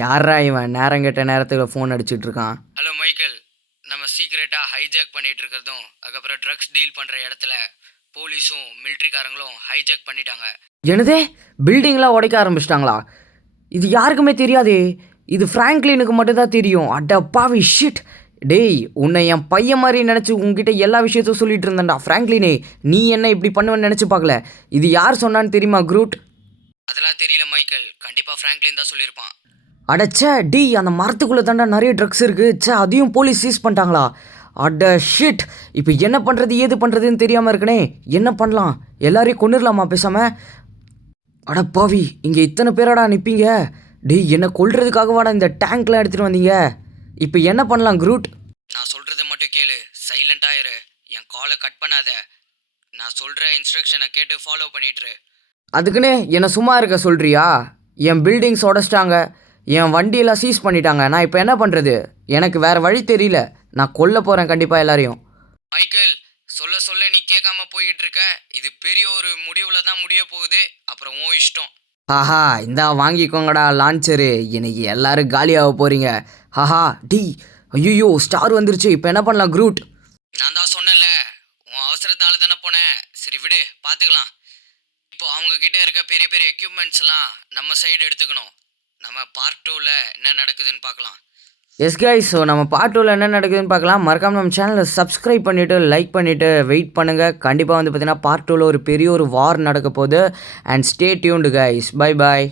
யாரா இவன் நேரம் கெட்ட நேரத்துக்கு ஃபோன் அடிச்சிட்டு இருக்கான்? ஹலோ மைக்கேல், நம்ம சீக்ரெட்டாக ஹைஜாக் பண்ணிட்டு இருக்கிறதும் அதுக்கப்புறம் ட்ரக்ஸ் டீல் பண்ணுற இடத்துல போலீஸும் மிலிட்ரிக்காரங்களும் ஹைஜாக் பண்ணிட்டாங்க. என்னதே, பில்டிங்லாம் உடைக்க ஆரம்பிச்சிட்டாங்களா? இது யாருக்குமே தெரியாதே. இது ஃப்ராங்க்லினுக்கு மட்டும்தான் தெரியும். அட பாவி ஷிட். டேய், உன்னை என் பையன் மாதிரி நினச்சி உங்ககிட்ட எல்லா விஷயத்தையும் சொல்லிட்டு இருந்தேன்டா ஃப்ராங்க்லினே. நீ என்ன இப்படி பண்ணுவேன்னு நினச்சி பார்க்கல. இது யார் சொன்னான்னு தெரியுமா க்ரூட்? அதெல்லாம் தெரியல மைக்கேல், கண்டிப்பாக ஃப்ராங்க்லின் தான் சொல்லியிருப்பான். அடச்சே டி, அந்த மரத்துக்குள்ளே தாண்டா நிறைய ட்ரக்ஸ் இருக்குது. சே, அதையும் போலீஸ் சீஸ் பண்ணிட்டாங்களா? அட ஷிட். இப்போ என்ன பண்ணுறது ஏது பண்ணுறதுன்னு தெரியாமல் இருக்கனே. என்ன பண்ணலாம்? எல்லாரையும் கொண்டுடலாமா பேசாமல்? அட பாவி, இங்கே இத்தனை பேராடா நிற்பீங்க? டேய், என்னை கொல்றதுக்காகவாடா இந்த டேங்க்லாம் எடுத்துகிட்டு வந்தீங்க? இப்போ என்ன பண்ணலாம் க்ரூட்? நான் சொல்கிறத மட்டும் கேளு, சைலண்டாக இரு, என் காலை கட் பண்ணாத. நான் சொல்கிற இன்ஸ்ட்ரக்ஷனை கேட்டு ஃபாலோ பண்ணிட்டுரு. அதுக்குன்னு என்னை சும்மா இருக்க சொல்கிறியா? என் பில்டிங்ஸ் உடச்சிட்டாங்க, என் வண்டியெல்லாம் சீஸ் பண்ணிட்டாங்க. நான் இப்போ என்ன பண்ணுறது? எனக்கு வேறு வழி தெரியல. நான் கொல்ல போகிறேன் கண்டிப்பாக எல்லாரையும். மைக்கேல், சொல்ல சொல்ல நீ கேட்காம போய்கிட்டு இருக்க. இது பெரிய ஒரு முடிவில் தான் முடிய போகுது. அப்புறம் உன் இஷ்டம். ஆஹா, இந்தா வாங்கிக்கோங்கடா லான்ச்சரு. இன்னைக்கு எல்லாரும் காலியாக போகிறீங்க. Haha D. ஐயோ, ஸ்டார் வந்துருச்சு. இப்போ என்ன பண்ணலாம் க்ரூட்? நான் தான் சொன்னேன்ல, உன் அவசரத்தால் தானே போனேன். சரி விடு, பார்த்துக்கலாம். இப்போ அவங்க கிட்ட இருக்க பெரிய பெரிய எக்யூப்மெண்ட்ஸ்லாம் நம்ம சைடு எடுத்துக்கணும். நம்ம பார்ட் 2ல் என்ன நடக்குதுன்னு பார்க்கலாம். எஸ் கைஸ், ஸோ நம்ம பார்ட் 2ல் என்ன நடக்குதுன்னு பார்க்கலாம். மறக்காமல் நம்ம சேனலை சப்ஸ்கிரைப் பண்ணிவிட்டு லைக் பண்ணிவிட்டு வெயிட் பண்ணுங்கள். கண்டிப்பாக வந்து பார்த்தீங்கன்னா பார்ட் 2ல் ஒரு பெரிய ஒரு வார் நடக்க போகுது. And stay tuned guys. Bye bye.